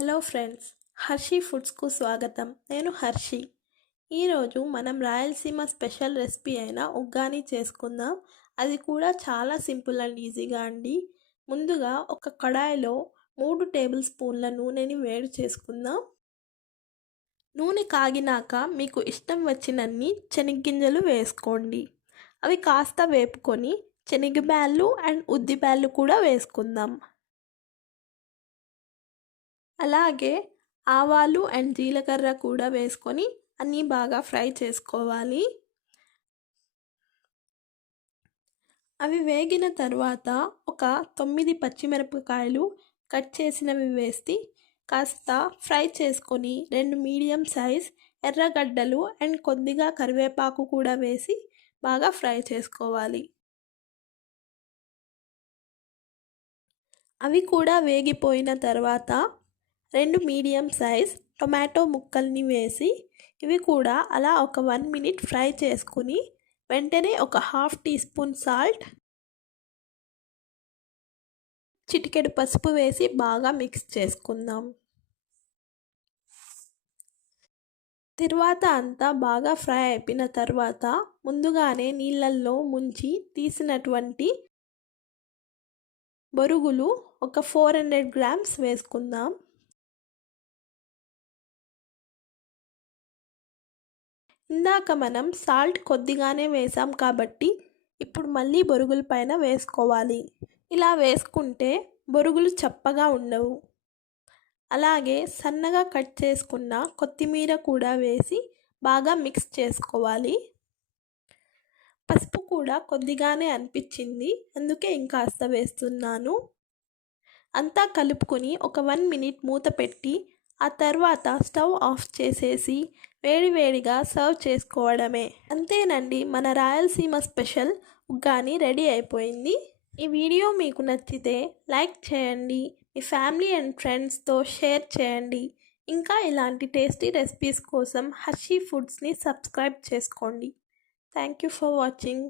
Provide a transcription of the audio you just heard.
Hello friends, Harshi ఫుడ్స్కు స్వాగతం. నేను హర్షి. ఈరోజు మనం రాయలసీమ స్పెషల్ రెసిపీ అయిన ఉగ్గాని చేసుకుందాం. అది కూడా చాలా సింపుల్ అండ్ ఈజీగా అండి. ముందుగా ఒక కడాయిలో 3 టేబుల్ స్పూన్ల నూనెని వేడి చేసుకుందాం. నూనె కాగినాక మీకు ఇష్టం వచ్చినన్ని శనగగింజలు వేసుకోండి. అవి కాస్త వేపుకొని శనగబ్యాళ్ళు అండ్ ఉద్దిబ్యాళ్ళు కూడా వేసుకుందాం. అలాగే ఆవాలు అండ్ జీలకర్ర కూడా వేసుకొని అన్నీ బాగా ఫ్రై చేసుకోవాలి. అవి వేగిన తర్వాత ఒక 9 పచ్చిమిరపకాయలు కట్ చేసినవి వేసి కాస్త ఫ్రై చేసుకొని 2 మీడియం సైజ్ ఎర్రగడ్డలు అండ్ కొద్దిగా కరివేపాకు కూడా వేసి బాగా ఫ్రై చేసుకోవాలి. అవి కూడా వేగిపోయిన తర్వాత 2 మీడియం సైజ్ టొమాటో ముక్కల్ని వేసి ఇవి కూడా అలా ఒక 1 మినిట్ ఫ్రై చేసుకుని వెంటనే ఒక ½ టీ స్పూన్ సాల్ట్, చిటికెడు పసుపు వేసి బాగా మిక్స్ చేసుకుందాం. తర్వాత అంతా బాగా ఫ్రై అయిపోయిన తర్వాత ముందుగానే నీళ్ళల్లో ముంచి తీసినటువంటి బొరుగులు ఒక 400 గ్రామ్స్ వేసుకుందాం. ఇందాక మనం సాల్ట్ కొద్దిగానే వేసాం కాబట్టి ఇప్పుడు మళ్ళీ బొరుగుల పైన వేసుకోవాలి. ఇలా వేసుకుంటే బొరుగులు చప్పగా ఉండవు. అలాగే సన్నగా కట్ చేసుకున్న కొత్తిమీర కూడా వేసి బాగా మిక్స్ చేసుకోవాలి. పసుపు కూడా కొద్దిగానే అనిపించింది, అందుకే ఇంకాస్త వేస్తున్నాను. అంతా కలుపుకొని ఒక 1 మినిట్ మూత పెట్టి ఆ తర్వాత స్టవ్ ఆఫ్ చేసేసి వేడివేడిగా సర్వ్ చేసుకోవడమే. అంతేనండి, మన రాయలసీమ స్పెషల్ ఉగ్గాని రెడీ అయిపోయింది. ఈ వీడియో మీకు నచ్చితే లైక్ చేయండి, మీ ఫ్యామిలీ అండ్ ఫ్రెండ్స్తో షేర్ చేయండి. ఇంకా ఇలాంటి టేస్టీ రెసిపీస్ కోసం హర్షి ఫుడ్స్ని సబ్స్క్రైబ్ చేసుకోండి. Thank you for watching.